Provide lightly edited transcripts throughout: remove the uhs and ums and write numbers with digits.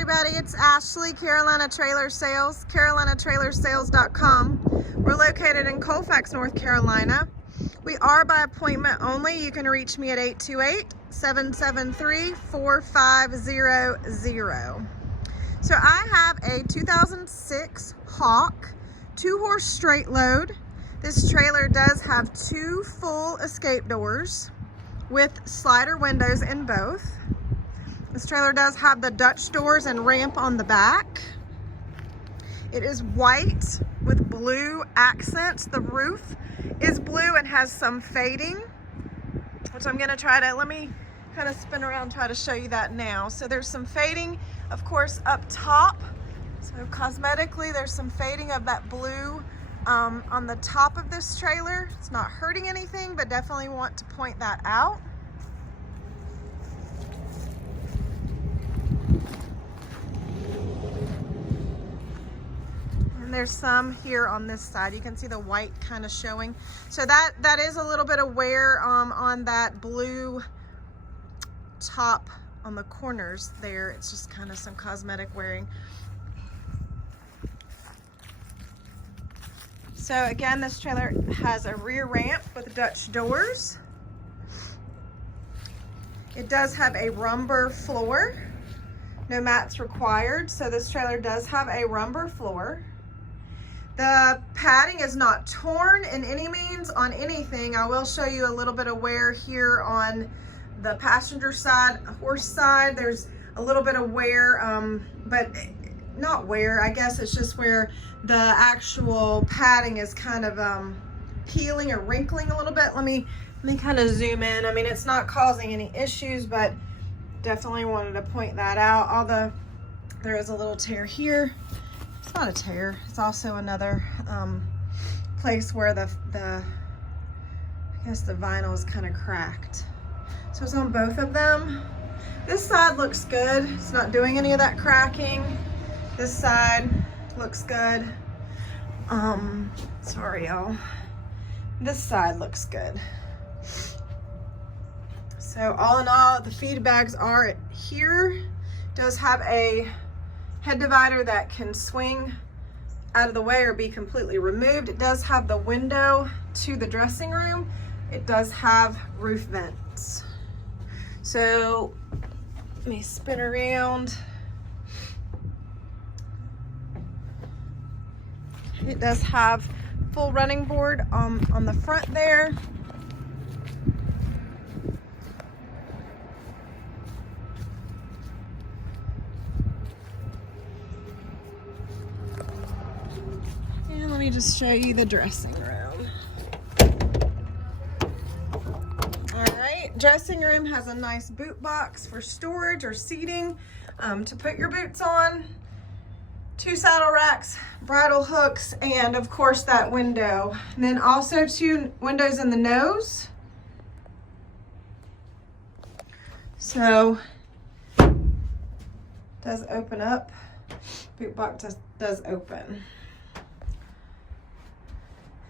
everybody, it's Ashley, Carolina Trailer Sales, carolinatrailersales.com. We're located in Colfax, North Carolina. We are by appointment only. You can reach me at 828-773-4500. So I have a 2006 Hawk 2-horse straight load. This trailer does have 2 full escape doors with slider windows in both. This trailer does have the Dutch doors and ramp on the back. It is white with blue accents. The roof is blue and has some fading, which I'm gonna try to, let me kind of spin around and try to show you that now. So there's some fading, of course, up top. So cosmetically, there's some fading of that blue on the top of this trailer. It's not hurting anything, but definitely want to point that out. There's some here on this side. You can see the white kind of showing. So that is a little bit of wear on that blue top on the corners there. It's just kind of some cosmetic wearing. So again, this trailer has a rear ramp with Dutch doors. It does have a rumber floor. No mats required. So this trailer does have a rumber floor. The padding is not torn in any means on anything. I will show you a little bit of wear here on the passenger side, horse side. There's a little bit of wear, but not wear. I guess it's just where the actual padding is kind of peeling or wrinkling a little bit. Let me kind of zoom in. I mean, it's not causing any issues, but definitely wanted to point that out. Although there is a little tear here. It's not a tear. It's also another place where I guess the vinyl is kind of cracked. So it's on both of them. This side looks good. It's not doing any of that cracking. This side looks good. Sorry y'all. This side looks good. So all in all, the feed bags are here. It does have a head divider that can swing out of the way or be completely removed. It does have the window to the dressing room. It does have roof vents. So let me spin around. It does have full running board on the front there. Let me just show you the dressing room. All right, dressing room has a nice boot box for storage or seating to put your boots on. 2 saddle racks, bridle hooks, and of course that window. And then also 2 windows in the nose. So does open up. Boot box does open.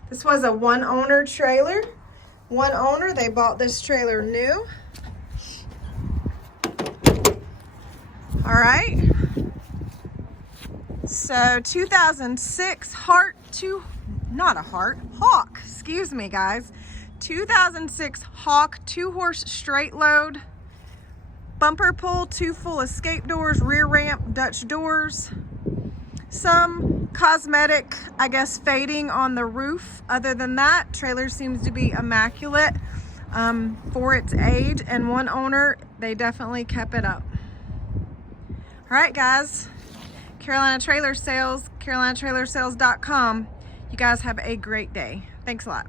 This was a 1 owner trailer. 1 owner, they bought this trailer new. All right. So 2006 Hawk, excuse me guys. 2006 Hawk 2-horse straight load. Bumper pull, 2 full escape doors, rear ramp, Dutch doors. Some cosmetic, I guess, fading on the roof. Other than that, trailer seems to be immaculate for its age, and 1 owner, they definitely kept it up. All right, guys, Carolina Trailer Sales, carolinatrailersales.com. You guys have a great day. Thanks a lot.